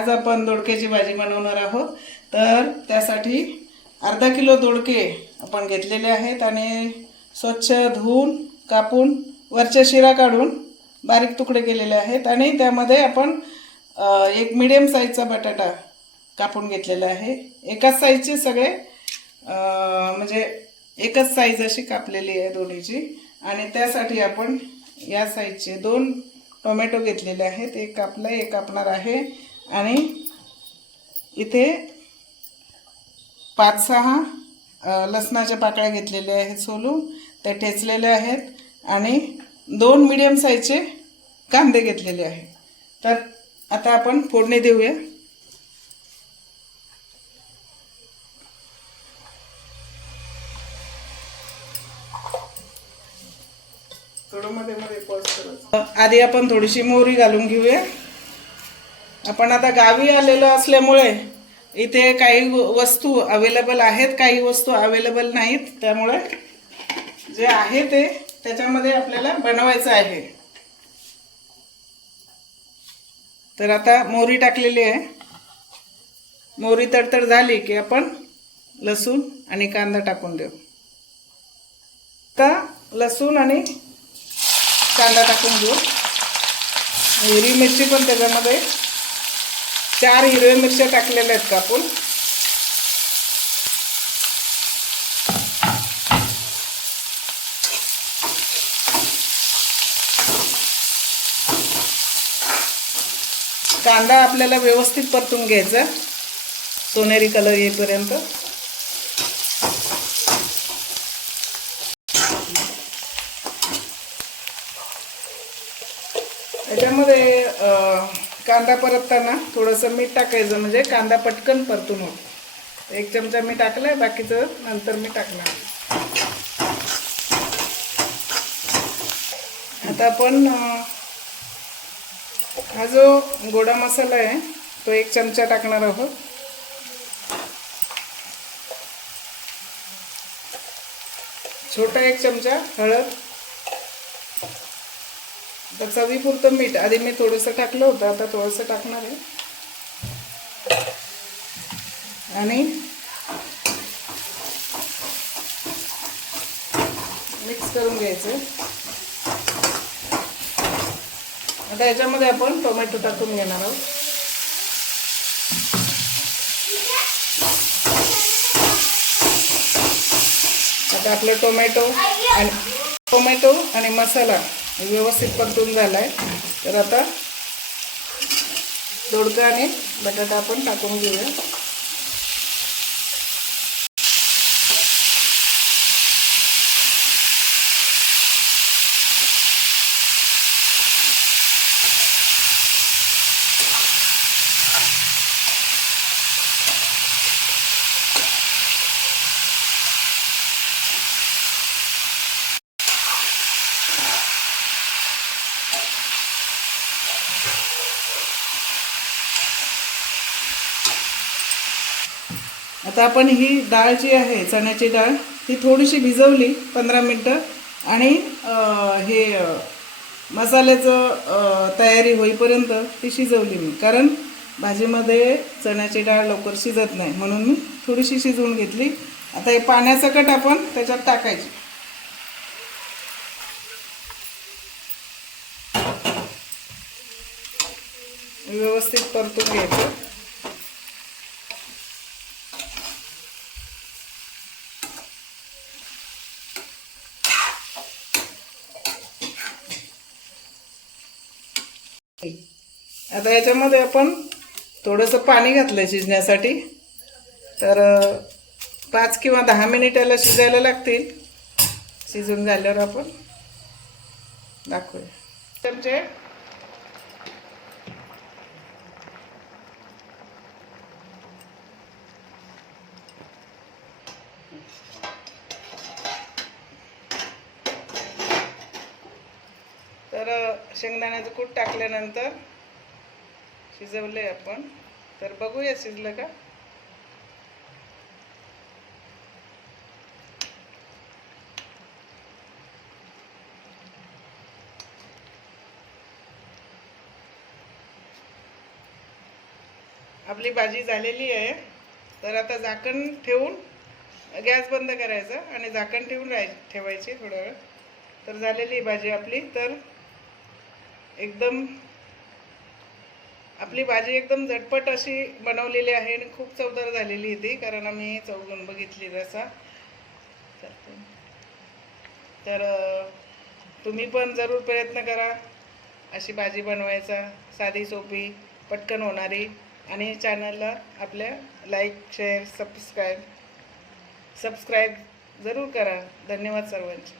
आज आपण दोडक्याची भाजी बनवणार आहोत। तर त्यासाठी अर्धा किलो दोडके आपण घेतलेले आहेत आणि स्वच्छ धुवून कापून वरच्या शिरा काढून बारीक तुकडे केलेले आहेत आणि त्यामध्ये आपण एक मीडियम साईजचा बटाटा कापून घेतलेला आहे। एकाच साईजचे सगळे म्हणजे एकच साईज अशी कापलेली आहे दोन्हीची। आणि त्यासाठी आपण या साईजचे 2 टोमॅटो घेतलेले आहेत, एक कापला एक कापणार आहे। आणि इथे 5-6 लसणाच्या पाकळ्या घेतलेल्या आहेत सोलून, त्या ठेचलेल्या आहेत आणि 2 मीडियम साईजचे कांदे घेतलेले आहेत। तर आता आपण फोडणी देऊया। थोडं मध्ये मध्ये पॉज करा। आधी आपण थोडीशी मोहरी घालून घेऊया। आपण आता गावी आलेलो असल्यामुळे इथे काही वस्तू अवेलेबल आहेत, काही वस्तू अवेलेबल नाहीत, त्यामुळे जे आहे ते त्याच्यामध्ये आपल्याला बनवायचं आहे। तर आता मोहरी टाकलेली आहे। मोहरी तडतड झाली की आपण लसूण आणि कांदा टाकून देऊ। आता लसूण आणि कांदा टाकून घेऊ। हिरवी मिरची पण त्याच्यामध्ये 4 हिरव्या मिरच्या टाकलेल्या आहेत कापून। कांदा आपल्याला व्यवस्थित परतून घ्यायचा सोनेरी कलर येईपर्यंत। त्याच्यामध्ये कांदा परतताना थोडंसं मीठ टाकायचं, म्हणजे कांदा पटकन परतून होतो। 1 चमचा मी टाकलाय, बाकीचं नंतर मी टाकणार। आता आपण हा जो गोडा मसाला आहे तो 1 चमचा टाकणार आहोत। छोटा 1 चमचा हळद, चवीपुरतं मीठ। आधी मी थोडंसं टाकलं होतं, आता थोडंसं टाकणार आहे आणि मिक्स करून घ्यायचं। आता याच्यामध्ये आपण टोमॅटो टाकून घेणार आहोत। आता आपलं टोमॅटो आणि मसाला व्यवस्थित परतून झालाय। तर आता दोडका आणि बटाटा आपण टाकून घेऊया। आता आपण ही डाळ जी आहे चण्याची डाळ ती थोडीशी भिजवली 15 मिनिटं आणि हे मसाल्याचं तयारी होईपर्यंत ती शिजवली मी, कारण भाजीमध्ये चण्याची डाळ लवकर शिजत नाही, म्हणून मी थोडीशी शिजवून घेतली। आता हे पाण्यासकट आपण त्याच्यात टाकायची। व्यवस्थित परतून घ्यायचं। आता याच्यामध्ये आपण थोडंसं पाणी घातलंय शिजण्यासाठी। तर 5 किंवा 10 मिनिटाला शिजायला लागतील। शिजून झाल्यावर आपण दाखवूया। चमचे तर शेंगदाण्याचं कूट टाकल्यानंतर शिजवले आपण। तर बघूया शिजलं का। आपली भाजी झालेली आहे. तर आता झाकण ठेवून गॅस बंद करायचा आणि झाकण ठेवून ठेवायची थोडा वेळ. तर झालेली भाजी आपली. तर एकदम आपली भाजी एकदम झटपट अशी बनवलेली आहे आणि खूप चवदार झालेली ती, कारण आम्ही चौघून बघितली रसा. तर तुम्ही पण जरूर प्रयत्न करा अशी भाजी बनवायचा. साधी सोपी पटकन होणारी. आणि चॅनलला आपल्या लाईक शेअर सबस्क्राईब जरूर करा. धन्यवाद सर्वांचे.